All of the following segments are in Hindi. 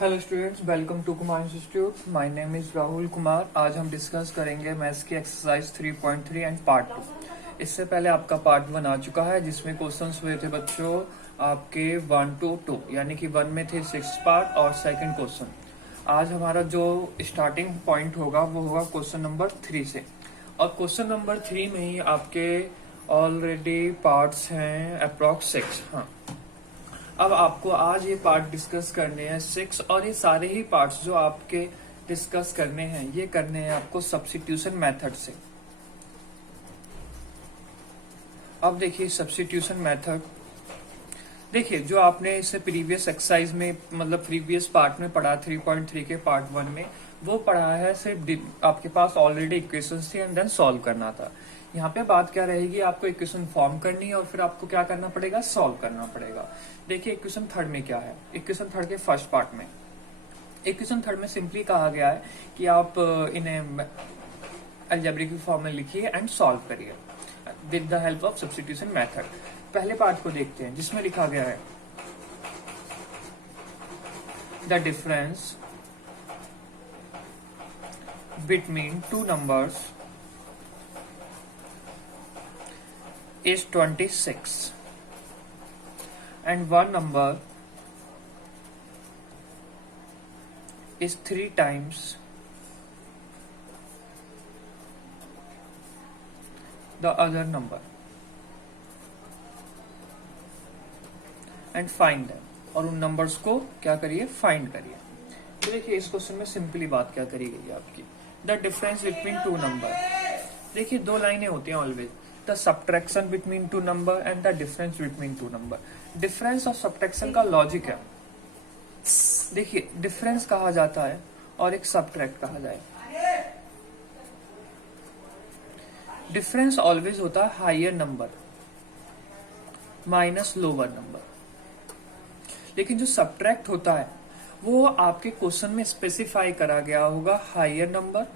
Hello students, welcome to Kumar Institute. My name is Rahul Kumar. आज हम डिस्कस करेंगे मैथ्स की एक्सरसाइज 3.3 एंड पार्ट 2। इससे पहले आपका पार्ट 1 आ चुका है जिसमें क्वेश्चंस हुए थे बच्चों आपके 1 to 2, यानी कि 1 में थे 6 पार्ट और सेकंड क्वेश्चन। आज हमारा जो स्टार्टिंग पॉइंट होगा वो होगा क्वेश्चन नंबर 3 से, और क्वेश्चन नंबर 3 में ही आपके ऑलरेडी पार्ट्स हैं अप्रॉक्स 6। हाँ, अब आपको आज ये पार्ट डिस्कस करने हैं 6, और ये सारे ही पार्ट्स जो आपके डिस्कस करने हैं ये करने हैं आपको सब्स्टिट्यूशन मेथड से। अब देखिए सब्स्टिट्यूशन मेथड, देखिए जो आपने इससे प्रीवियस एक्सरसाइज में मतलब प्रीवियस पार्ट में पढ़ा 3.3 के पार्ट 1 में, वो पढ़ा है सिर्फ आपके पास ऑलरेडी इक्वेशंस थी एंड देन सॉल्व करना था। यहाँ पे बात क्या रहेगी, आपको इक्वेशन फॉर्म करनी है और फिर आपको क्या करना पड़ेगा, सॉल्व करना पड़ेगा। देखिए इक्वेशन थर्ड में क्या है, इक्वेशन थर्ड के फर्स्ट पार्ट में, इक्वेशन थर्ड में सिंपली कहा गया है कि आप इन्हें अलजेब्रिक फॉर्म में लिखिए एंड सॉल्व करिए with the help of substitution method. पहले पार्ट को देखते हैं जिसमें लिखा गया है the difference between two numbers is 26 and one number is 3 times the other number and find them। और उन नंबर्स को क्या करिए, फाइंड करिए। तो देखिए इस क्वेश्चन में सिंपली बात क्या करी गई है आपकी, the difference between two number. देखिए दो लाइनें होती हैं always, the subtraction between two number and the difference between two number. Difference और सब्ट्रैक्शन का लॉजिक है, देखिए डिफरेंस कहा जाता है और एक सब्ट्रैक्ट कहा जाए। डिफरेंस ऑलवेज होता है higher number minus lower number, लेकिन जो सब्ट्रैक्ट होता है वो आपके क्वेश्चन में स्पेसिफाई करा गया होगा हायर नंबर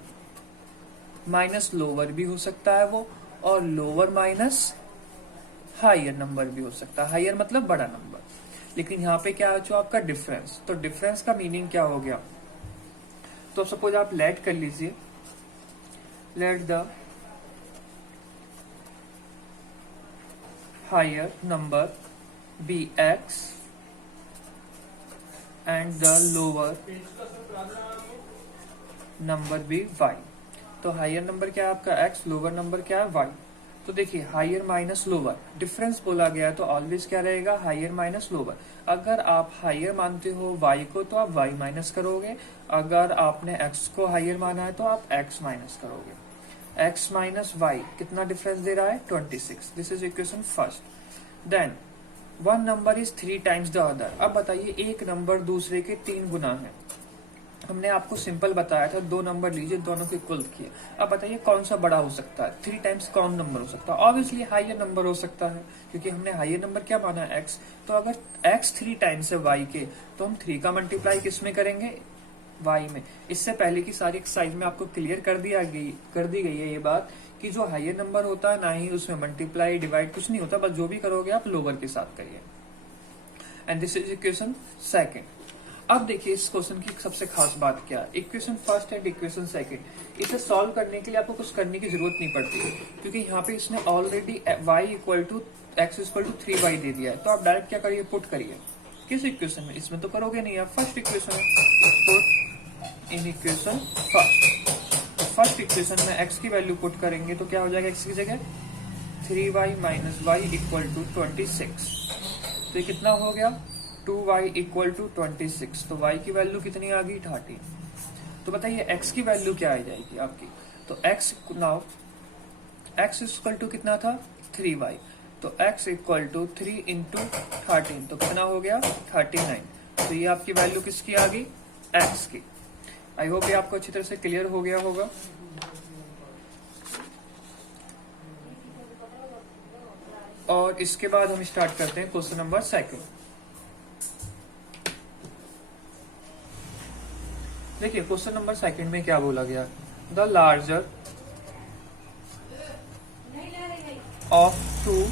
माइनस लोअर भी हो सकता है वो, और लोअर माइनस हायर नंबर भी हो सकता है। हायर मतलब बड़ा नंबर, लेकिन यहाँ पे क्या है जो आपका डिफरेंस, तो डिफरेंस का मीनिंग क्या हो गया। तो सपोज आप लेट कर लीजिए, let the higher number be X and the lower number be Y. तो हायर नंबर क्या है आपका x, लोअर नंबर क्या है y। तो देखिए हायर माइनस लोअर, डिफरेंस बोला गया तो ऑलवेज क्या रहेगा, हायर माइनस लोअर। अगर आप हायर मानते हो y को तो आप y माइनस करोगे, अगर आपने x को हायर माना है तो आप x माइनस करोगे। x माइनस y कितना डिफरेंस दे रहा है, 26। This is equation first. Then one number is 3 times the other. अब बताइए एक नंबर दूसरे के 3 गुना है। हमने आपको सिंपल बताया था, 2 नंबर लीजिए दोनों को इक्वल किए। अब बताइए कौन सा बड़ा हो सकता है, 3 टाइम्स कौन नंबर हो सकता है, ऑब्वियसली हायर नंबर हो सकता है, क्योंकि हमने हायर नंबर क्या माना है, x। तो अगर x 3 टाइम्स है y के, तो हम 3 का मल्टीप्लाई किस में करेंगे, y में। इससे पहले की सारी एक्सरसाइज में आपको क्लियर कर दी गई है ये बात कि जो हायर नंबर होता है ना ही उसमें मल्टीप्लाई डिवाइड कुछ नहीं होता, बस जो भी करोगे आप लोअर के साथ करिए। And this is equation second. अब देखिए इस क्वेश्चन की सबसे खास बात क्या है, equation first and equation second. इसे सॉल्व करने के लिए आपको कुछ करने की जरूरत नहीं पड़ती है, क्योंकि यहाँ पे इसने already y equal to X equal to 3y दे दिया है। तो आप डायरेक्ट क्या करिए, पुट करिए किस इक्वेशन में, इसमें तो करोगे नहीं, आप फर्स्ट इक्वेशन है, पुट इन इक्वेशन फर्स्ट। तो फर्स्ट इक्वेशन में x की वैल्यू पुट करेंगे तो क्या हो जाएगा, x की जगह 3y minus y equal to 26। तो ये कितना हो गया, 2y इक्वल टू 26। तो y की वैल्यू कितनी आ गई, 30। तो बताइए x की वैल्यू क्या आ जाएगी आपकी, तो x now x equal to कितना था, 3y। तो x इक्वल टू 3 इंटू 13, तो कितना हो गया, 39। तो ये आपकी वैल्यू किसकी आ गई, x की। आई होप ये आपको अच्छी तरह से क्लियर हो गया होगा। और इसके बाद हम स्टार्ट करते हैं क्वेश्चन नंबर सेकंड। देखिए क्वेश्चन नंबर सेकंड में क्या बोला गया, the larger of 2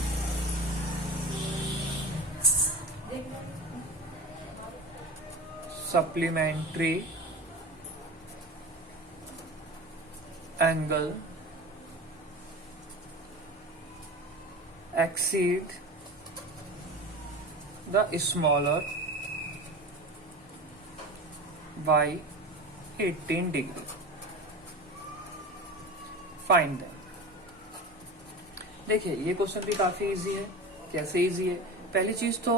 supplementary angle exceed the smaller by 18 degree. Find them. देखिए ये क्वेश्चन भी काफी इजी है। कैसे इजी है? पहली चीज तो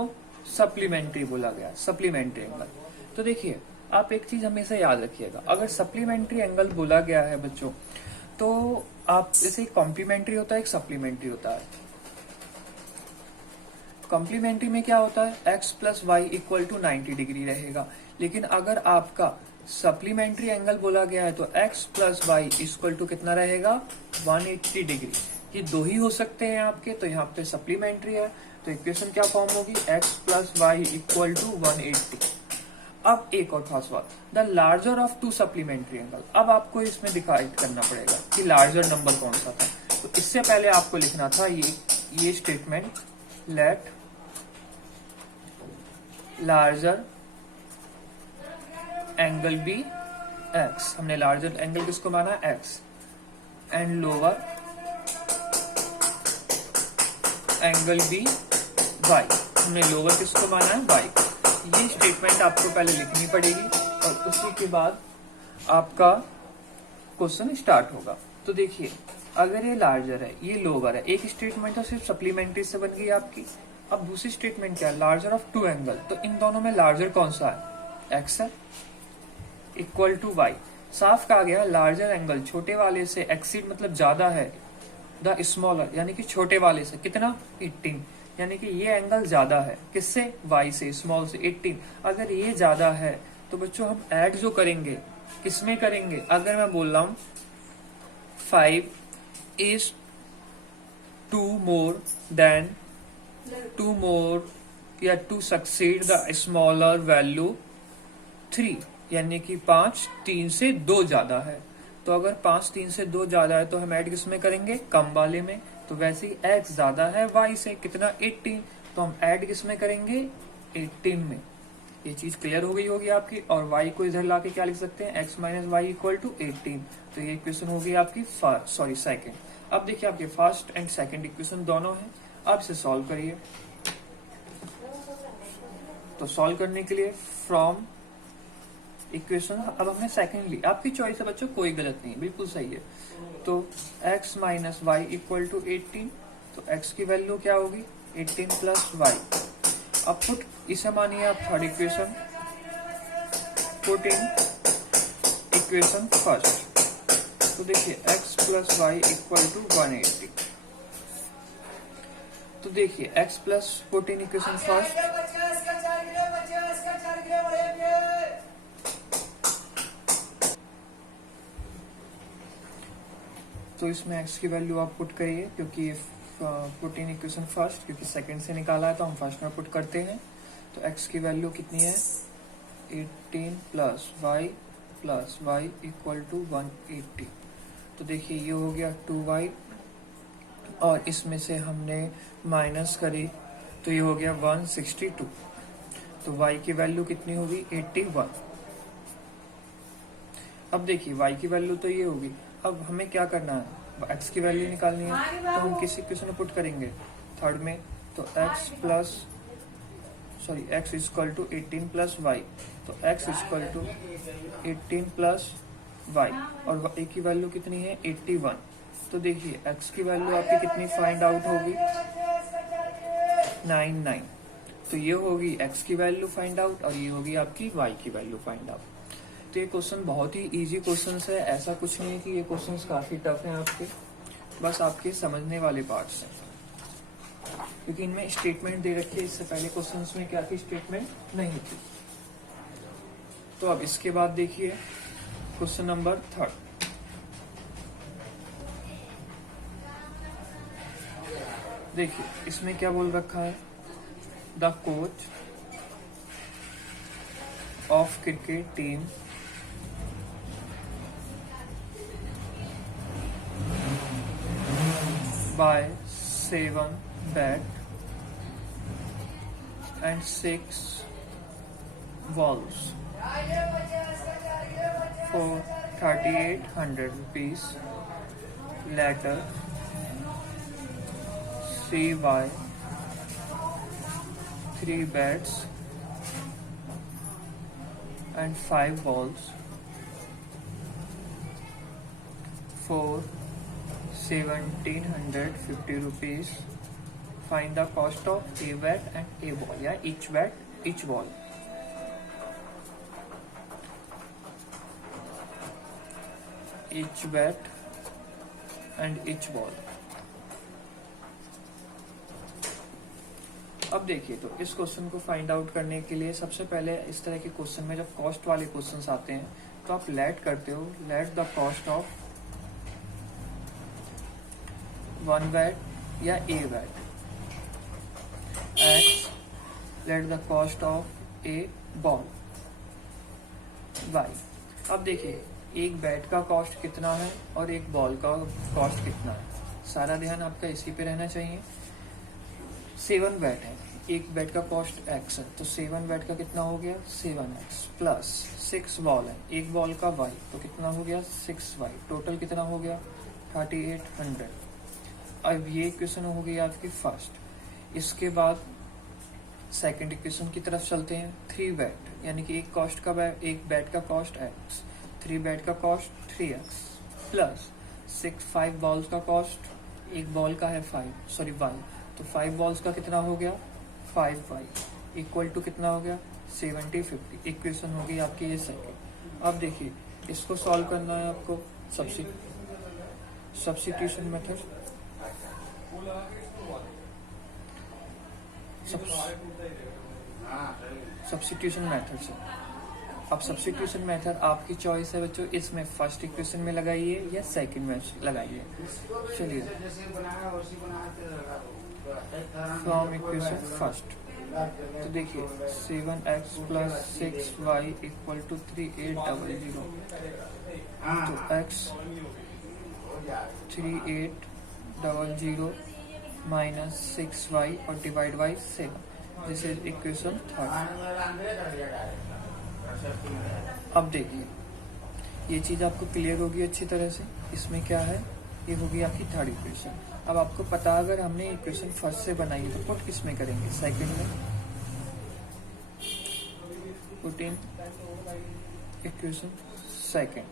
सप्लीमेंट्री बोला गया, सप्लीमेंट्री एंगल। तो देखिए आप एक चीज हमेशा याद रखिएगा, अगर सप्लीमेंट्री एंगल बोला गया है बच्चों, तो आप जैसे एक कॉम्प्लीमेंट्री होता है, एक सप्लीमेंट्री होता है। कॉम्प्लीमेंट्री में क्या होता है, x plus y equal to 90 degree रहेगा। लेकिन अगर आपका सप्लीमेंट्री एंगल बोला गया है तो x plus y equal to कितना रहेगा, 180 डिग्री। ये दो ही हो सकते हैं आपके, तो यहाँ पे सप्लीमेंट्री है, तो इक्वेशन क्या फॉर्म होगी, x plus y equal to 180। अब एक और खास बात, the larger of two supplementary angle. अब आपको इसमें डिसाइड करना पड़ेगा कि लार्जर नंबर कौन सा था। तो इससे पहले आपको लिखना था ये statement, let larger angle be x। हमने लार्जर एंगल किसको माना, x, and lower angle be y। हमने लोअर किसको माना है, y। ये स्टेटमेंट आपको पहले लिखनी पड़ेगी और उसी के बाद आपका क्वेश्चन स्टार्ट होगा। तो देखिए अगर ये लार्जर है, ये लोअर है, एक स्टेटमेंट तो सिर्फ सप्लीमेंट्री से बन गई आपकी। अब दूसरी स्टेटमेंट क्या है, लार्जर ऑफ टू एंगल। तो इन दोनों में लार्जर कौन सा है, x है, इक्वल टू y। साफ कहा गया लार्जर एंगल छोटे वाले से एक्सीड मतलब ज्यादा है द स्मॉलर, यानी कि छोटे वाले से कितना, 18। यानी कि ये एंगल ज्यादा है किससे, y से, स्मॉल से 18। अगर ये ज्यादा है तो बच्चों हम ऐड जो करेंगे किसमें करेंगे, अगर मैं बोल रहा हूं 5 is 2 more than 2 more या to succeed the smaller value 3, यानी कि 5 3 से 2 ज्यादा है। तो अगर 5 3 से 2 ज्यादा है तो हम ऐड किस में करेंगे, कम वाले में। तो वैसे ही x ज्यादा है y से, कितना, 18, तो हम ऐड किस में करेंगे, 18 में। ये चीज क्लियर हो गई होगी आपकी। और y को इधर लाके क्या लिख सकते हैं, x minus y equal to 18। तो ये इक्वेशन होगी आपकी सेकंड। अब देखिए आपके फर्स्ट एंड सेकंड इक्वेशन दोनों है। अब इसे सॉल्व करिए। तो सॉल्व करने के लिए फ्रॉम इक्वेशन, अब हमने सेकंड ली, आपकी चॉइस है बच्चों, कोई गलत नहीं है, बिल्कुल सही है। तो x minus y equal to 18, तो x की वैल्यू क्या होगी, 18 प्लस वाई। अब पुट इसे मानिए आप third equation, put in equation first. तो देखिए x plus y equal to 180। तो देखिए x plus put in equation first, तो इसमें x की वैल्यू आप पुट करिए, क्योंकि पुट इन इक्वेशन फर्स्ट, क्योंकि सेकंड से निकाला है तो हम फर्स्ट में पुट करते हैं। तो x की वैल्यू कितनी है, 18 प्लस वाई इक्वल टू 180। तो देखिए ये हो गया 2y, और इसमें से हमने माइनस करी तो ये हो गया 162। तो y की वैल्यू कितनी होगी, 81। अब देखिए y की वैल्यू तो ये होगी। अब हमें क्या करना है, x की वैल्यू निकालनी है, तो हम किस इक्वेशन में पुट करेंगे, थर्ड में। तो x equal to 18 plus y. तो x equal to 18 plus y, और y की वैल्यू कितनी है, 81। तो देखिए x की वैल्यू आपकी कितनी फाइंड आउट होगी, 99। तो ये होगी x की वैल्यू फाइंड आउट, और ये होगी आपकी y की वैल्यू फाइंड आउट। तो ये क्वेश्चन बहुत ही इजी क्वेश्चन है, ऐसा कुछ नहीं है कि ये क्वेश्चन काफी टफ हैं आपके, बस आपके समझने वाले पार्ट्स हैं, क्योंकि इनमें स्टेटमेंट दे रखी है। इससे पहले क्वेश्चंस में क्या थी, स्टेटमेंट नहीं थी। तो अब इसके बाद देखिए क्वेश्चन नंबर 3। देखिए इसमें क्या बोल रखा है, the coach of cricket team by 7 bat and 6 balls for 3800 rupees. Letter CY, 3 bats and 5 balls for 1750 rupees. Find the cost of a bat and a ball. Yeah, each bat, each ball. Each bat and each ball. अब देखिए, तो इस क्वेश्चन को फाइंड आउट करने के लिए सबसे पहले इस तरह के क्वेश्चन में जब कॉस्ट वाले क्वेश्चंस आते हैं तो आप लेट करते हो, let the cost of one bat या a bat x, let the cost of a ball y. अब देखिए, एक बैट का कॉस्ट कितना है और एक बॉल का कॉस्ट कितना है, सारा ध्यान आपका इसी पे रहना चाहिए। 7 बैट है, एक बैट का कॉस्ट x है, तो 7 बैट का कितना हो गया 7x प्लस 6 बॉल है, एक बॉल का y, तो कितना हो गया 6y, टोटल कितना हो गया 3800। अब ये इक्वेशन हो गई आपकी फर्स्ट। इसके बाद सेकंड इक्वेशन की तरफ चलते हैं। 3 बैट यानी कि एक बैट का कॉस्ट x, 3 बैट का कॉस्ट 3x प्लस 5 बॉल्स का कॉस्ट, एक बॉल का है y, तो 5 बॉल्स का कितना हो गया 5y इक्वल टू कितना हो गया 7050। इक्वेशन हो गई आपकी ये सेकंड। अब देखिए, इसको सॉल्व करना है आपको सब्स्टिट्यूशन मेथड। सब्स्टिट्यूशन मेथड से अब सब्स्टिट्यूशन मेथड आपकी चॉइस है बच्चों, इसमें फर्स्ट इक्वेशन में लगाइए या सेकंड में लगाइए। चलिए, फ्रॉम इक्वेशन फर्स्ट, तो देखिए 7x plus 6y equal to 3800, तो x 3800 माइनस 6y और divide by 7, this is equation third. अब देखिए, ये चीज आपको क्लियर होगी अच्छी तरह से। इसमें क्या है, ये होगी आपकी थर्ड इक्वेशन। अब आपको पता, अगर हमने इक्वेशन फर्स्ट से बनाई है तो पुट किस में करेंगे, सेकंड में। Put in equation second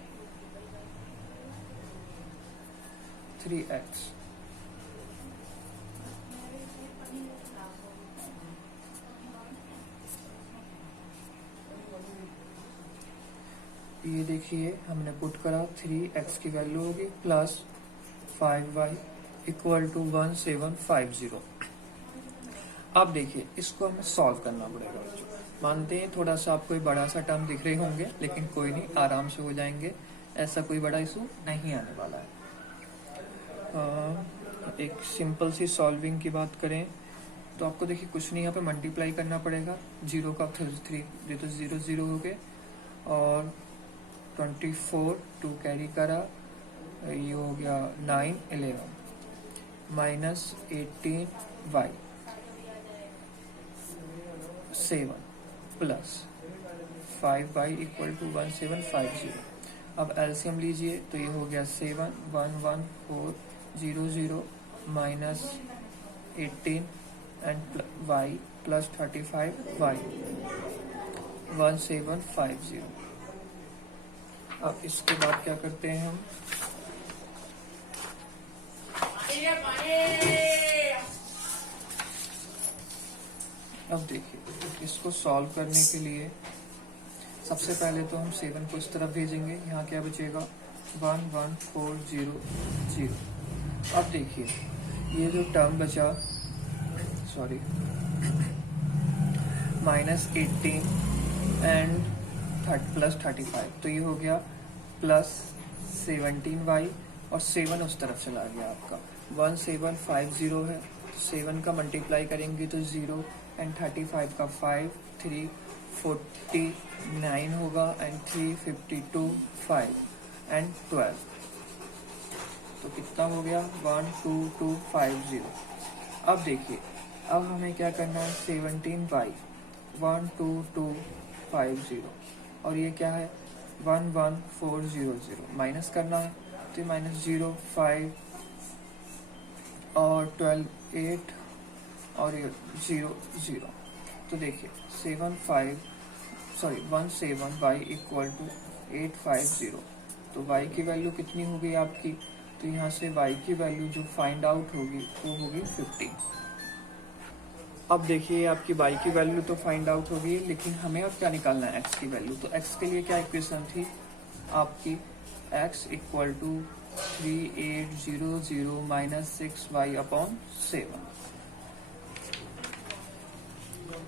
3x ये देखिए, हमने पुट करा 3x की वैल्यू होगी प्लस 5y इक्वल टू 1750। अब देखिए, इसको हमें सॉल्व करना पड़ेगा बच्चों। मानते हैं थोड़ा सा आपको बड़ा सा टर्म दिख रहे होंगे, लेकिन कोई नहीं, आराम से हो जाएंगे, ऐसा कोई बड़ा इशू नहीं आने वाला है। एक सिंपल सी सॉल्विंग की बात करें तो आपको देखिए कुछ नहीं, यहाँ पे मल्टीप्लाई करना पड़ेगा। 0 का 3 ये तो 0 0 हो गए, और 24 2 कैरी करा, ये हो गया 9 11 minus 18y 7 plus 5y equal to 1750। अब एलसीएम लीजिए, तो ये हो गया 7 1 1 4 0 0 minus 18 and y plus 35y 1750। अब इसके बाद क्या करते हैं हम, अब देखिए, इसको सॉल्व करने के लिए सबसे पहले तो हम 7 को इस तरफ भेजेंगे। यहाँ क्या बचेगा 11400। अब देखिए, ये जो टर्म बचा, सॉरी, माइनस 18 एंड प्लस 35, तो ये हो गया प्लस 17y, और 7 उस तरफ चला गया आपका 1750 है। 7 का मल्टीप्लाई करेंगे तो 0 एंड 35 का 5 3 49 होगा, एंड 3 52 5 एंड 12, तो कितना हो गया 12250। अब देखिए, अब हमें क्या करना है, 17y 12250। और ये क्या है 11400 माइनस करना है, तो माइनस 0 5 और 12 8 और ये 0 0। तो देखिए 17 y इक्वल टू 850। तो y की वैल्यू कितनी होगी आपकी, तो यहाँ से y की वैल्यू जो फाइंड आउट होगी वो होगी 50। अब देखिए आपकी y की वैल्यू तो फाइंड आउट होगी, लेकिन हमें अब क्या निकालना है x की वैल्यू। तो x के लिए क्या इक्वेशन थी आपकी, x equal to 3800 minus 6y upon 7।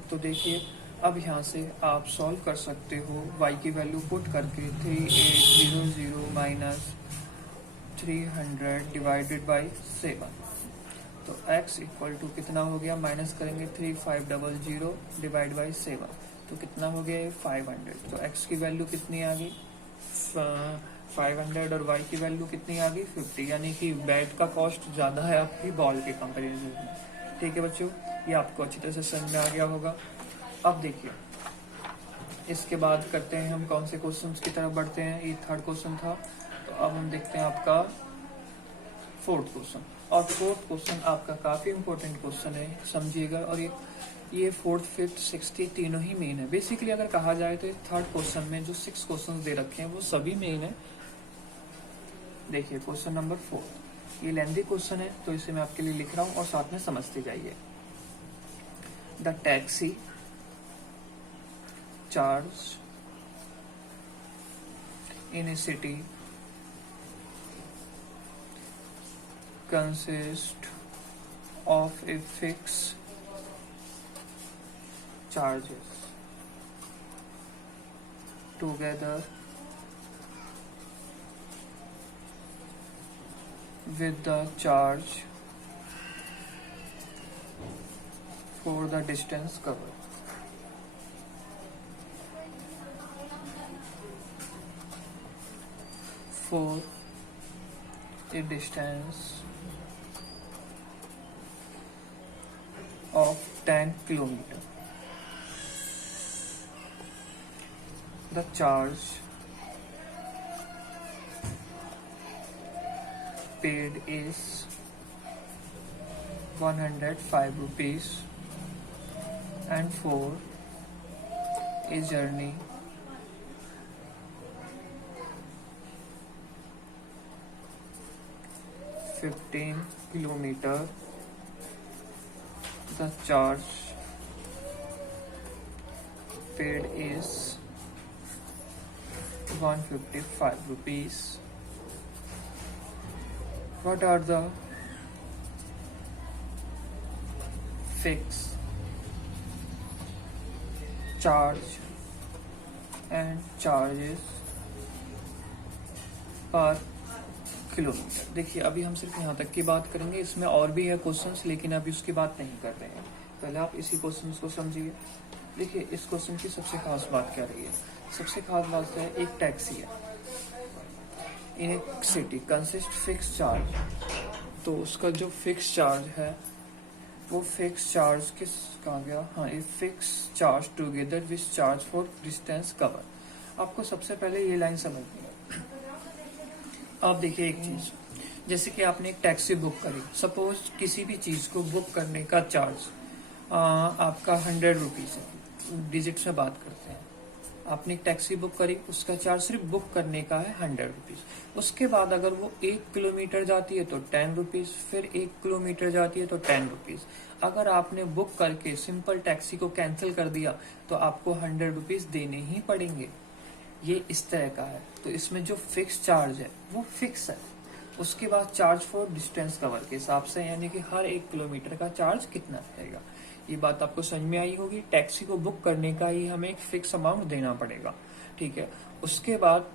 तो देखिए अब यहाँ से आप सॉल्व कर सकते हो y की वैल्यू पुट करके 3800 माइनस 300 डिवाइडेड बाई 7। तो x इक्वल टू कितना हो गया, माइनस करेंगे 3500 डिवाइड बाई 7, तो कितना हो गया 500। तो x की वैल्यू कितनी आ गई 500 और y की वैल्यू कितनी आ गई 50, यानी कि बैट का कॉस्ट ज़्यादा है आपकी बॉल के कंपेरिजन में। ठीक है बच्चों, ये आपको अच्छी तरह से समझ में आ गया होगा। अब देखिए इसके बाद करते हैं हम कौन से क्वेश्चन की तरफ बढ़ते हैं। ये थर्ड क्वेश्चन था, तो अब हम देखते हैं आपका फोर्थ क्वेश्चन। और फोर्थ क्वेश्चन आपका काफी इंपॉर्टेंट क्वेश्चन है, समझिएगा। और ये फोर्थ फिफ्थ सिक्स्थ तीनों ही मेन है। बेसिकली अगर कहा जाए तो थर्ड क्वेश्चन में जो 6 क्वेश्चन दे रखे हैं वो सभी मेन है। देखिए क्वेश्चन नंबर 4, ये लेंथी क्वेश्चन है तो इसे मैं आपके लिए लिख रहा हूँ और साथ में समझते जाइए। The taxi charge in A city consist of a fixed charges together with the charge for the distance covered. For a distance of 10 kilometer, the charge paid is 105 rupees, and for a journey (15 kilometer), the charge paid is 155 rupees. What are the fixed charge and charges per kilometre? देखिए अभी हम सिर्फ यहाँ तक की बात करेंगे, इसमें और भी है क्वेश्चंस, लेकिन अभी उसकी बात नहीं कर रहे हैं। पहले आप इसी क्वेश्चन को समझिए। देखिए इस क्वेश्चन की सबसे खास बात क्या रही है, सबसे खास बात है एक टैक्सी है इन एक सिटी कंसिस्ट फिक्स चार्ज। तो उसका जो फिक्स चार्ज है वो फिक्स चार्ज किस कहा गया, हाँ ये fix charge together with charge for distance cover. आपको सबसे पहले ये लाइन समझनी है। आप देखिए एक चीज, जैसे कि आपने एक टैक्सी बुक करी, सपोज किसी भी चीज को बुक करने का चार्ज आपका 100 रुपीज है, डिजिट से बात करते हैं। आपने एक टैक्सी बुक करी, उसका चार्ज सिर्फ बुक करने का है 100 रुपीज। उसके बाद अगर वो 1 किलोमीटर जाती है तो 10 रुपीज, फिर 1 किलोमीटर जाती है तो 10 रुपीज। अगर आपने बुक करके सिंपल टैक्सी को कैंसिल कर दिया तो आपको 100 रुपीज देने ही पड़ेंगे। ये इस तरह का है। तो इसमें जो फिक्स चार्ज है वो फिक्स है। उसके बाद चार्ज फॉर डिस्टेंस कवर के हिसाब से, यानी कि हर 1 किलोमीटर का चार्ज कितना रहेगा, ये बात आपको समझ में आई होगी। टैक्सी को बुक करने का ही हमें एक फिक्स अमाउंट देना पड़ेगा, ठीक है। उसके बाद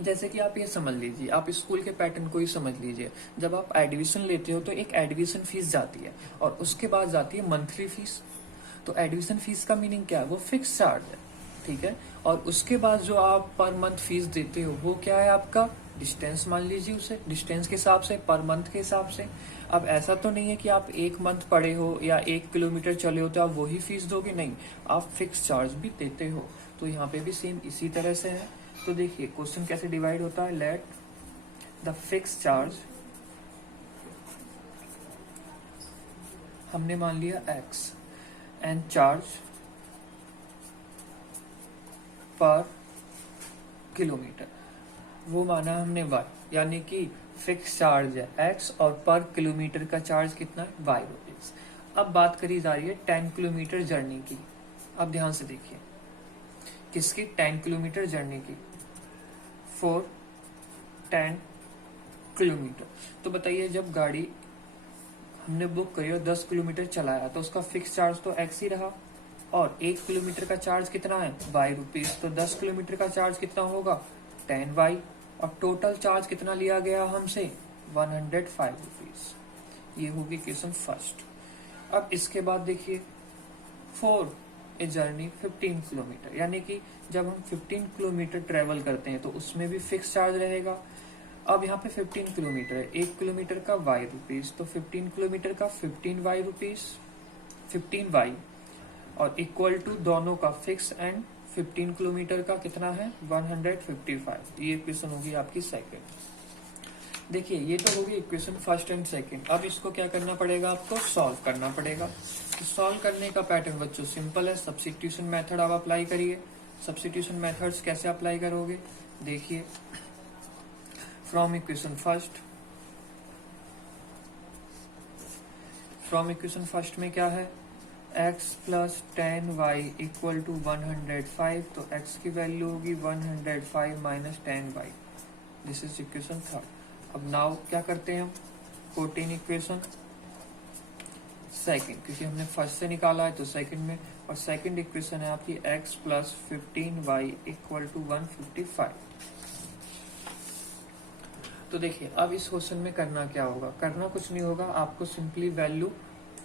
जैसे कि आप ये समझ लीजिए, आप स्कूल के पैटर्न को ही समझ लीजिए। जब आप एडमिशन लेते हो तो एक एडमिशन फीस जाती है और उसके बाद जाती है मंथली फीस। तो एडमिशन फीस का मीनिंग क्या है, वो फिक्स चार्ज है, ठीक है। और उसके बाद जो आप पर मंथ फीस देते हो वो क्या है, आपका डिस्टेंस मान लीजिए, उसे डिस्टेंस के हिसाब से, पर मंथ के हिसाब से। अब ऐसा तो नहीं है कि आप 1 मंथ पढ़े हो या 1 किलोमीटर चले हो तो आप वही फीस दोगे, नहीं, आप फिक्स चार्ज भी देते हो। तो यहाँ पे भी सेम इसी तरह से है। तो देखिए क्वेश्चन कैसे डिवाइड होता है, लेट द फिक्स चार्ज, हमने मान लिया x, एंड चार्ज पर किलोमीटर वो माना हमने y, यानी कि फिक्स चार्ज है x और पर किलोमीटर का चार्ज कितना है y रुपीज। अब बात करी जा रही है 10 किलोमीटर जर्नी की। अब ध्यान से देखिए, किसकी, 10 किलोमीटर जर्नी की, फॉर 10 किलोमीटर। तो बताइए जब गाड़ी हमने बुक करी और 10 किलोमीटर चलाया तो उसका फिक्स चार्ज तो x ही रहा, और 1 किलोमीटर का चार्ज कितना है y रुपीज, तो 10 किलोमीटर का चार्ज कितना होगा 10y, और टोटल चार्ज कितना लिया गया हमसे 105 रुपीज। ये होगी क्वेश्चन फर्स्ट। अब इसके बाद देखिए फॉर ए जर्नी 15 किलोमीटर, यानी कि जब हम 15 किलोमीटर ट्रेवल करते हैं तो उसमें भी फिक्स चार्ज रहेगा। अब यहाँ पे 15 किलोमीटर है, 1 किलोमीटर का y रुपीज, तो 15 किलोमीटर का 15y रुपीज, 15y, और इक्वल टू दोनों का फिक्स एंड 15 किलोमीटर का कितना है 155। ये इक्वेशन होगी आपकी सेकंड। देखिए ये तो होगी इक्वेशन फर्स्ट एंड सेकंड। अब इसको क्या करना पड़ेगा, आपको सॉल्व करना पड़ेगा। तो सॉल्व करने का पैटर्न बच्चों सिंपल है, सब्स्टिट्यूशन मेथड आप अप्लाई करिए। सब्स्टिट्यूशन मेथड्स कैसे अप्लाई करोगे, देखिए फ्रॉम इक्वेशन फर्स्ट में क्या है, x plus 10y equal to 105, तो x की वैल्यू होगी 105 minus 10y। This is equation third. अब नाउ क्या करते हैं हम, पुट इन इक्वेशन सेकंड, क्योंकि हमने फर्स्ट से निकाला है तो सेकंड में, और सेकंड इक्वेशन है आपकी x plus 15y equal to 155। तो देखिए अब इस क्वेश्चन में करना क्या होगा, करना कुछ नहीं होगा, आपको सिंपली वैल्यू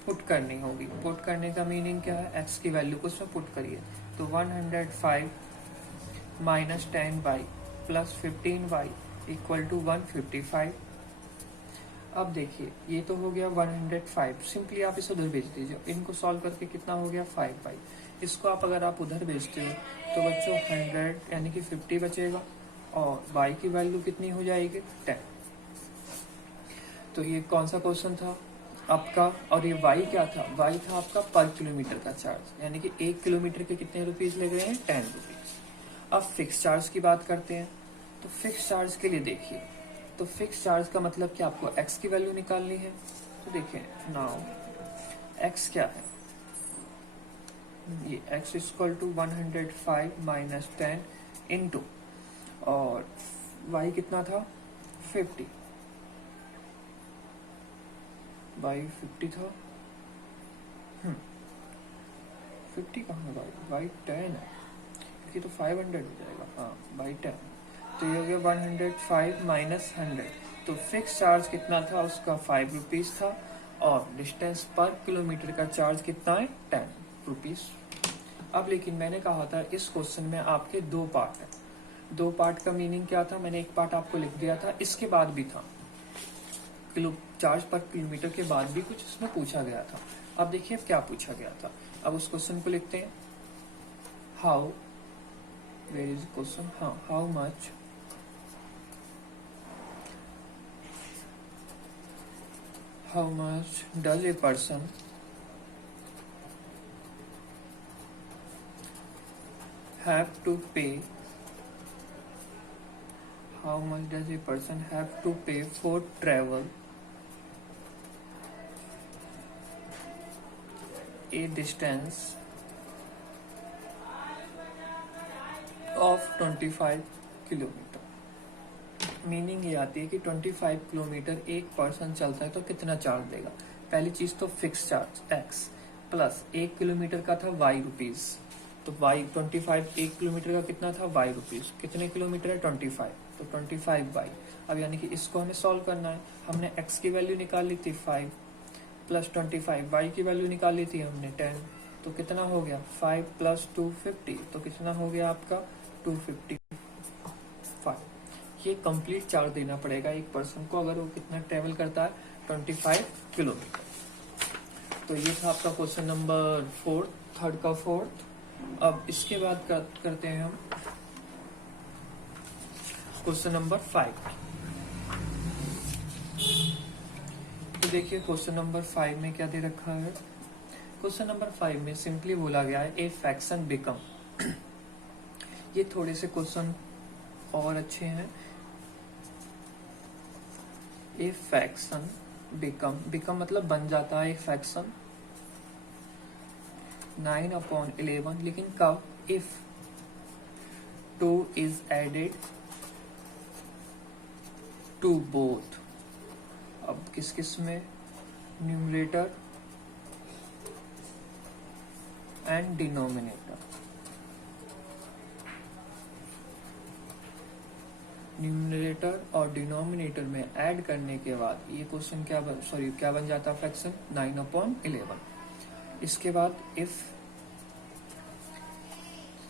पुट करनी होगी। पुट करने का मीनिंग क्या है, x की वैल्यू को उसमें पुट करिए, तो 105 minus 10y plus 15y equal to 155। अब देखिए ये तो हो गया 105, सिंपली आप इसे उधर भेज दीजिए, इनको सॉल्व करके कितना हो गया 5y। इसको आप अगर आप उधर भेजते हो तो बच्चों 100 यानी कि 50 बचेगा, और y की वैल्यू कितनी हो जाएगी 10। तो ये कौन सा क्वेश्चन था आपका, और ये y क्या था, y था आपका पर किलोमीटर का चार्ज, यानी कि 1 किलोमीटर के कितने रुपीज ले गए हैं 10 रुपीज। अब फिक्स चार्ज की बात करते हैं। तो फिक्स चार्ज के लिए देखिए, तो फिक्स चार्ज का मतलब कि आपको x की वैल्यू निकालनी है। तो देखिए नाउ x क्या है, ये x equal to 105 minus 10 into, और y कितना था 50, y 50 था, 50 कहाँ है y 10 है, क्योंकि तो 500 हो जाएगा, हाँ y 10। तो ये हो गया 105 माइनस 100, तो फिक्स चार्ज कितना था उसका 5 रुपीज था, और डिस्टेंस पर किलोमीटर का चार्ज कितना है 10 रुपीज। अब लेकिन मैंने कहा था इस क्वेश्चन में आपके दो पार्ट है, दो पार्ट का मीनिंग क्या था, मैंने एक पार्ट आपको लिख दिया था, इसके बाद भी था, किलो चार्ज पर किलोमीटर के बाद भी कुछ इसमें पूछा गया था। अब देखिए क्या पूछा गया था, अब उस क्वेश्चन को लिखते हैं, हाउ, वेयर इज क्वेश्चन, हाँ, how much does a person have to pay, how much does a person have to pay for travel a distance of 25 kilometre. Meaning ये आती है कि 25 किलोमीटर एक पर्सन चलता है तो कितना चार्ज देगा। पहली चीज तो fix charge x plus 1 kilometre का था y रुपीज, तो y 25, 1 किलोमीटर का कितना था y रुपीज, कितने किलोमीटर है 25, तो 25y। अब यानी कि इसको हमें सॉल्व करना है, हमने x की वैल्यू निकाल ली थी 5 प्लस 25, y की वैल्यू निकाल ली थी हमने 10, तो कितना हो गया 5 प्लस 250, तो कितना हो गया आपका 255। ये कंप्लीट चार्ज देना पड़ेगा एक पर्सन को अगर वो कितना ट्रेवल करता है 25 किलोमीटर। तो ये था आपका क्वेश्चन नंबर 4, थर्ड का 4th। अब इसके बाद करते हैं हम क्वेश्चन नंबर 5। तो देखिए क्वेश्चन नंबर 5 में क्या दे रखा है। क्वेश्चन नंबर 5 में सिंपली बोला गया है ए फ्रैक्शन बिकम। ये थोड़े से क्वेश्चन और अच्छे हैं। ए फ्रैक्शन बिकम मतलब बन जाता है एक फ्रैक्शन 9/11, लेकिन कब? If 2 is added to both. अब किस किस में? Numerator and denominator. न्यूमरेटर और डिनोमिनेटर में ऐड करने के बाद ये क्वेश्चन क्या बन जाता है फ्रैक्शन 9/11। इसके बाद if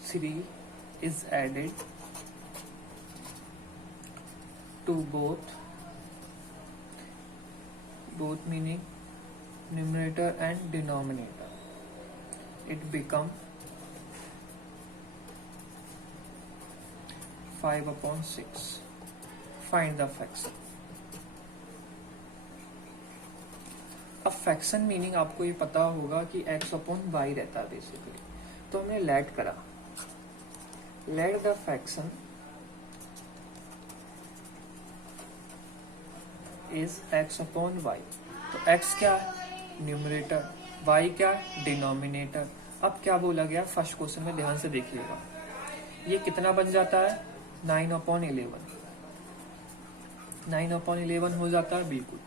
3 is added to both meaning numerator and denominator, it become 5/6. Find the fraction. अब फ्रैक्शन मीनिंग आपको ये पता होगा कि x/y रहता है बेसिकली। तो हमने लेट करा, let the fraction is x/y। तो x क्या है? न्यूमरेटर, y क्या? डिनोमिनेटर। अब क्या बोला गया फर्स्ट क्वेश्चन में, ध्यान से देखिएगा। ये कितना बन जाता है? 9/11। 9/11 हो जाता है बिल्कुल।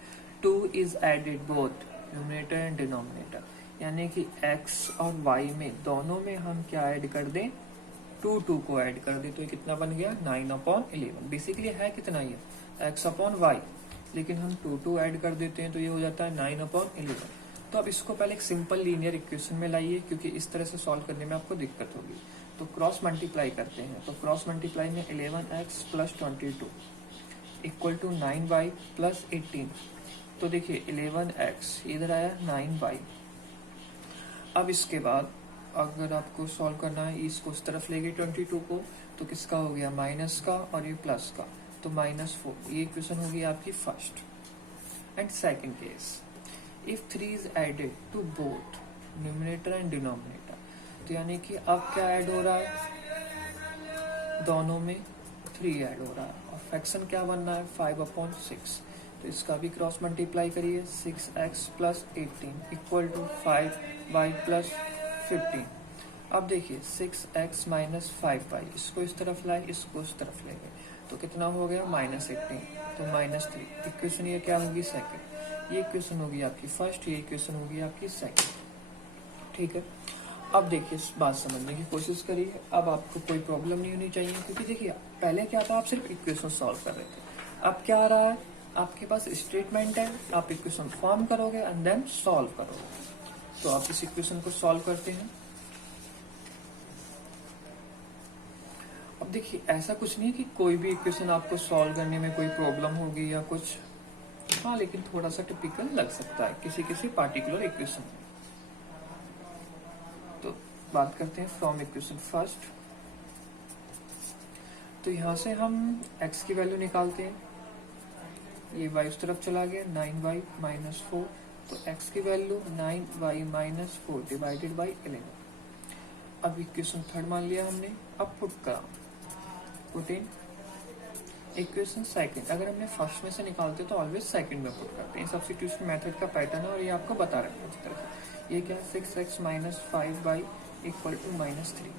2 is added both numerator and denominator, यानी कि x और y में दोनों में हम क्या ऐड कर दें? 2 को ऐड कर दें, तो ये कितना बन गया? 9/11। बेसिकली है कितना ये? x/y, लेकिन हम 2 ऐड कर देते हैं तो ये हो जाता है 9/11। तो अब इसको पहले एक सिंपल लीनियर इक्वेशन में लाइए, क्योंकि इस तरह से सॉल्व करने में आपको दिक्कत होगी। तो क्रॉस मल्टीप्लाई करते हैं। तो क्रॉस मल्टीप्लाई में 11x + 22 इक्वल टू 9y + 18। तो देखिए 11x इधर आया 9y। अब इसके बाद अगर आपको सॉल्व करना है, इसको इस तरफ ले गए 22 को, तो किसका हो गया? माइनस का, और ये प्लस का, तो -4। ये इक्वेशन होगी आपकी first. And second case, if 3 is added to both numerator and denominator, तो यानी कि अब क्या ऐड हो रहा है? दोनों में 3 ऐड हो रहा है, और फ्रैक्शन क्या बनना है? 5/6। तो इसका भी क्रॉस मल्टीप्लाई करिए। 6x + 18 equal to 5y + 15। अब देखिए 6x - 5y, इसको इस तरफ लाए, इसको इस तरफ ले गए, तो कितना हो गया? -18, तो -3। इक्वेशन ये क्या होगी? सेकंड। ये इक्वेशन होगी आपकी फर्स्ट, ये इक्वेशन होगी आपकी सेकंड। ठीक है। अब देखिए इस बात समझने की कोशिश करिए। अब आपको कोई प्रॉब्लम नहीं होनी चाहिए, क्योंकि देखिए पहले क्या था, आप सिर्फ इक्वेशन सॉल्व कर रहे थे। अब क्या आ रहा है? आपके पास स्टेटमेंट है, आप इक्वेशन फॉर्म करोगे एंड देन सॉल्व करोगे। तो आप इस इक्वेशन को सॉल्व करते हैं। अब देखिए ऐसा कुछ नहीं है कि कोई भी इक्वेशन आपको सॉल्व करने में कोई प्रॉब्लम होगी या कुछ, हाँ, लेकिन थोड़ा सा टिपिकल लग सकता है किसी किसी पार्टिकुलर इक्वेशन में। तो बात करते हैं फ्रॉम इक्वेशन फर्स्ट। तो यहां से हम x की वैल्यू निकालते हैं। ये y उस तरफ चला गया, 9y - 4, तो x की वैल्यू 9y - 4 डिवाइडेड बाई 11। अब इक्वेशन थर्ड मान लिया हमने। अब पुट करा, पुट इन इक्वेशन सेकंड। अगर हमने फर्स्ट में से निकालते तो ऑलवेज सेकंड में पुट करते हैं। सब्स्टिट्यूशन मेथड का पैटर्न है और ये आपको बता रहे हैं इस तरह से। ये क्या है? 6x - 5y equal to -3।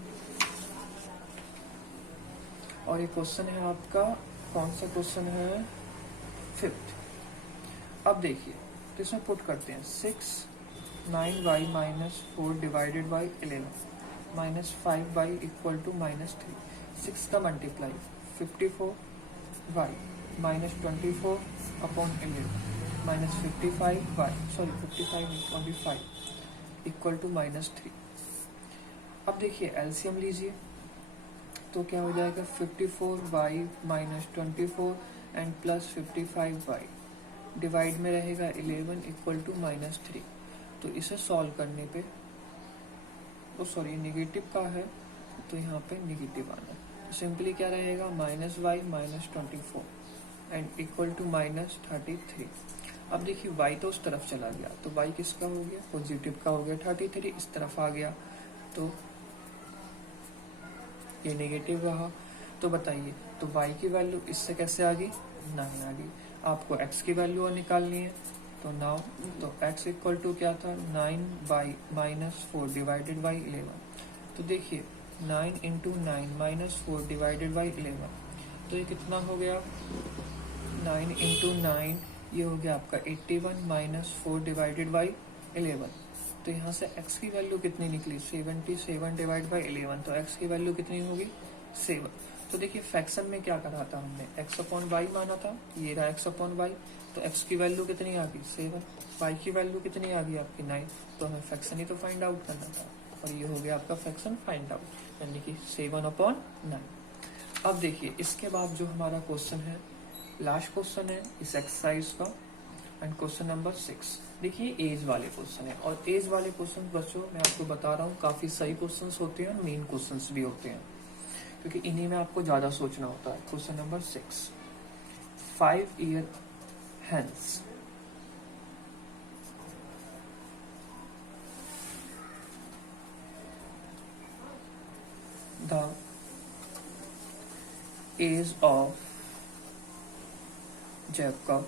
और ये क्वेश्चन है आपका, कौन सा क्वेश्चन है? 5th। अब देखिए तो इसमें पुट करते हैं 6 9y - 4 divided by 11 -5y equal to -3। 6 का multiply 54y -24 upon 11 -55y, sorry 55 equal to -3। अब देखिए एलसीएम लीजिए, तो क्या हो जाएगा? 54y - 24 and plus 55y divide में रहेगा 11 इक्वल टू -3। तो इसे सॉल्व करने पे सॉरी नेगेटिव का है तो यहाँ पे नेगेटिव आना है। तो सिंपली क्या रहेगा, minus y minus 24 and equal to minus 33। अब देखिए y तो उस तरफ चला गया तो y किसका हो गया, पॉजिटिव का हो गया। 33 इस तरफ आ गया तो ये नेगेटिव रहा। तो बताइए तो y की वैल्यू इससे कैसे आ गई, 9 आ गई। आपको x की वैल्यू निकालनी है तो नाउ तो x इक्वल टू क्या था, 9 माइनस 4 डिवाइडेड बाई 11। तो देखिए 9 इंटू 9 माइनस 4 डिवाइडेड बाई 11 तो ये कितना हो गया, 9 इंटू 9 ये हो गया आपका 81 माइनस 4 डिवाइडेड बाई 11। तो यहाँ से x की वैल्यू कितनी निकली, 77 डिवाइड बाई 11। तो x की वैल्यू कितनी होगी, 7। तो देखिए फ्रैक्शन में क्या करा था हमने, x अपॉन वाई माना था, ये रहा x अपॉन वाई। तो x की वैल्यू कितनी आ गई, 7। y की वैल्यू कितनी आ गई आपकी, 9। तो हमें फ्रैक्शन ही तो फाइंड आउट करना था और ये हो गया आपका फ्रैक्शन फाइंड आउट, यानी कि 7 अपॉन 9। अब देखिए इसके बाद जो हमारा क्वेश्चन है, लास्ट क्वेश्चन है इस एक्सरसाइज का एंड क्वेश्चन नंबर 6। देखिए एज वाले क्वेश्चन है और एज वाले क्वेश्चन बच्चों मैं आपको बता रहा हूँ काफी सही क्वेश्चंस होते हैं और मेन क्वेश्चंस भी होते हैं क्योंकि इन्हीं में आपको ज्यादा सोचना होता है। Question number 6, 5 year hence the age of Jacob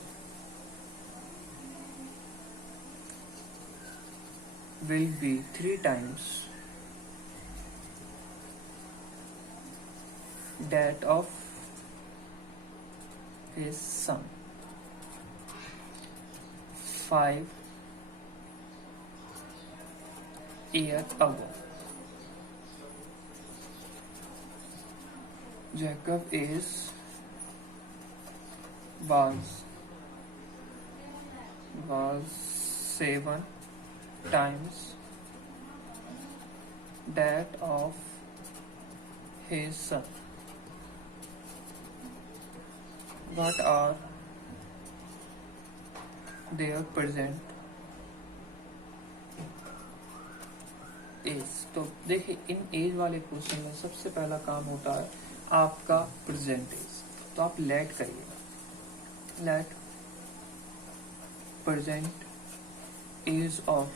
will be 3 times that of his son 5 years ago. Jacob was 7 times that of his son. What are their present age. तो देखिए इन एज वाले क्वेश्चन में सबसे पहला काम होता है आपका प्रेजेंट एज। तो आप लेट करिएगा, let present age of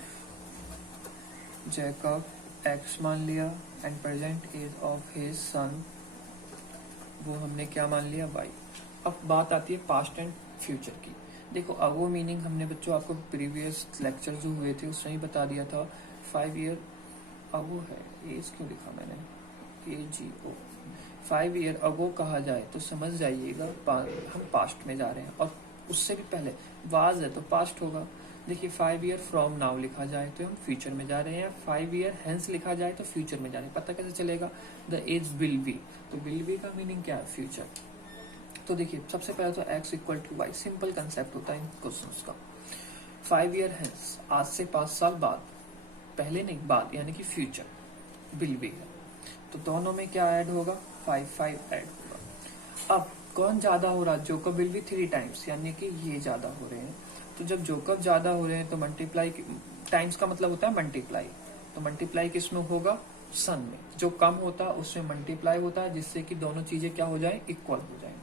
Jacob x मान लिया and present age of his son वो हमने क्या मान लिया, वाई। अब बात आती है पास्ट एंड फ्यूचर की। देखो अगो मीनिंग हमने बच्चों आपको प्रीवियस लेक्चर जो हुए थे उसमें ही बता दिया था। 5 year अगो है, एज क्यों लिखा मैंने, AGO। 5 year अगो कहा जाए तो समझ जाइएगा हम पास्ट में जा रहे हैं और उससे भी पहले वाज है तो पास्ट होगा। देखिए 5 year फ्रॉम नाउ लिखा जाए तो हम फ्यूचर में जा रहे हैं, 5 year हेंस लिखा जाए तो फ्यूचर में जा रहे हैं। पता कैसे चलेगा, द एज विल बी, तो विल बी का मीनिंग क्या है, फ्यूचर। तो देखिए सबसे पहले तो x equal to y, simple concept होता है इन क्वेश्चंस का। 5 year हेंस, आज से 5 साल बाद, पहले नहीं बाद, यानी कि फ्यूचर विल बी है। तो दोनों में क्या ऐड होगा, 5 ऐड होगा। अब कौन ज्यादा हो रहा है, जोकब विल बी 3 टाइम्स, यानी कि ये ज्यादा हो रहे हैं। तो जब जोकब ज्यादा हो रहे हैं तो मल्टीप्लाई, टाइम्स का मतलब होता है मल्टीप्लाई, तो मल्टीप्लाई किस में होगा, सन में। जो कम होता है उसमें मल्टीप्लाई होता है जिससे कि दोनों चीजें क्या हो जाए, इक्वल हो जाए।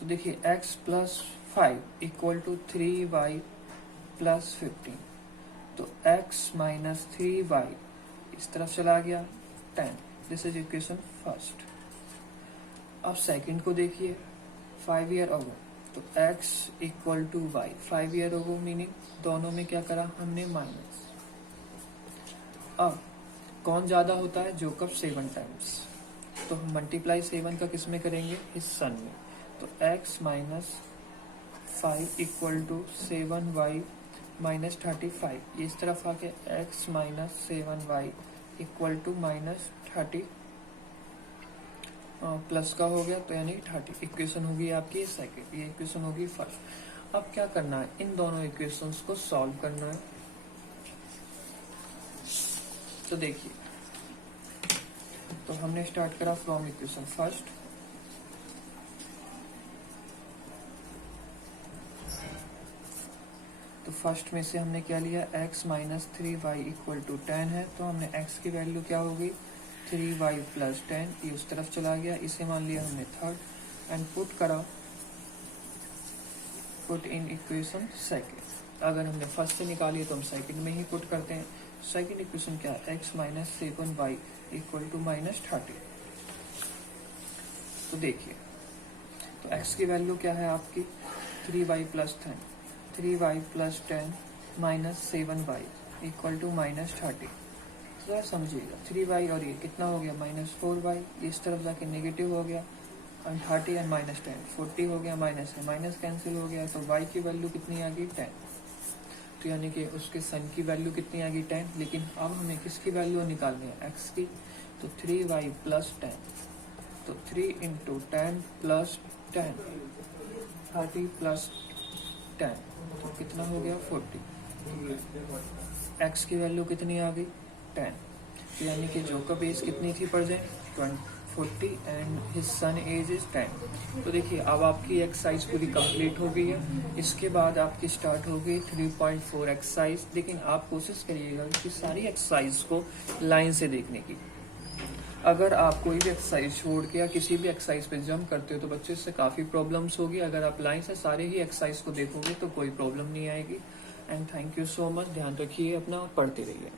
तो देखिए x plus 5 equal to 3y plus 15। तो x माइनस 3y इस तरफ चला गया 10। This is equation first. अब सेकंड को देखिए, 5 year अगो, तो x equal to y. 5 year ago meaning दोनों में क्या करा हमने, माइनस। अब कौन ज्यादा होता है, जोकब 7 टाइम्स, तो हम मल्टीप्लाई 7 का किस में करेंगे, इस सन में। तो x minus 5 equal to 7y minus 35। ये इस तरफ आके x minus 7y equal to minus 30 plus का हो गया, तो यानी 30। इक्वेशन होगी आपकी सेकंड, ये इक्वेशन होगी फर्स्ट। अब क्या करना है, इन दोनों इक्वेशंस को सॉल्व करना है। तो देखिए, तो हमने स्टार्ट करा फ्रॉम इक्वेशन फर्स्ट। तो फर्स्ट में से हमने क्या लिया, x minus 3y equal to 10 है, तो हमने x की वैल्यू क्या होगी 3y प्लस 10, ये उस तरफ चला गया, इसे मान लिया हमने थर्ड एंड पुट करा, पुट इन इक्वेशन सेकेंड। अगर हमने फर्स्ट से निकाली तो हम सेकेंड में ही पुट करते हैं। सेकेंड इक्वेशन क्या है, x minus 7y equal to minus 30। तो देखिए, तो x की वैल्यू क्या है आपकी 3y plus 10, 3y plus 10 minus 7y equal to minus 30। तो समझिएगा 3y और ये कितना हो गया माइनस 4y, इस तरफ जाके नेगेटिव हो गया, एंड 30 एंड माइनस 10 40 हो गया, माइनस है माइनस कैंसिल हो गया, तो y की वैल्यू कितनी आ गई 10। तो यानी कि उसके सन की वैल्यू कितनी आ गई 10, लेकिन अब हमें किसकी वैल्यू निकालनी है x की, तो 3y प्लस 10, तो 3 इंटू 10 प्लस 10 30 प्लस 10, तो कितना हो गया 40। x की वैल्यू कितनी आ गई 10, तो यानी कि जोकब एज कितनी थी present 40 and his son age is 10। तो देखिए अब आपकी एक्सरसाइज पूरी कंप्लीट हो गई है। इसके बाद आपकी स्टार्ट हो गई 3.4 एक्सरसाइज। लेकिन आप कोशिश करिएगा कि सारी एक्सरसाइज को लाइन से देखने की। अगर आप कोई भी एक्सरसाइज छोड़ के या किसी भी एक्सरसाइज पे जंप करते हो तो बच्चे से काफ़ी प्रॉब्लम्स होगी। अगर आप लाइन से सारे ही एक्सरसाइज को देखोगे तो कोई प्रॉब्लम नहीं आएगी। And thank you so much. ध्यान रखिए अपना और पढ़ते रहिए।